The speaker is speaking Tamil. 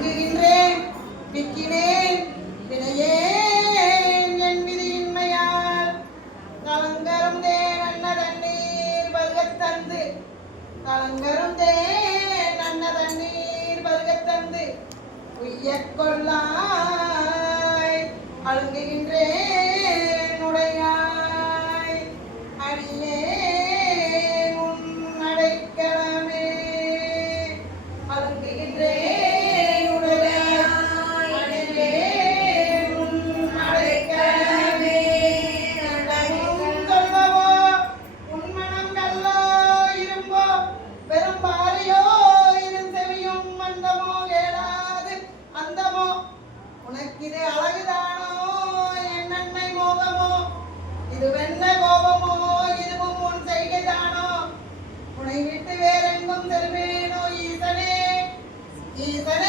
அழுங்குகின்றேன் பிக்கினேன் வினையேன் என் விதியின்மையால் கலங்கரும் தேன் அன்ன தண்ணீர் பருகத்தந்து கலங்கரும் தேன் அன்ன தண்ணீர் பருகத்தந்து உய்யக் கொள்ளாய் அழுங்குகின்றேன் உடையாய் அடியேன் உன் அடைக்கலமே அழுங்குகின்றேன் உடையாய் அடியேன் உன் அடைக்கலமே சொல்லவோ உன் மனம் கல்லோ இரும்போ வெறும் பாறையோ இருந்தவையும் மந்தமோ கேளாது அந்தமோ உனக்கிது அழகுதானோ என் நன்மை மோகமோ இது வெண்ண கோபமோ இதுவும் உன் செய்கைதானோ உன்னை விட்டு வேறெங்கும் செல்வேனோ ஈசனே ஈசனே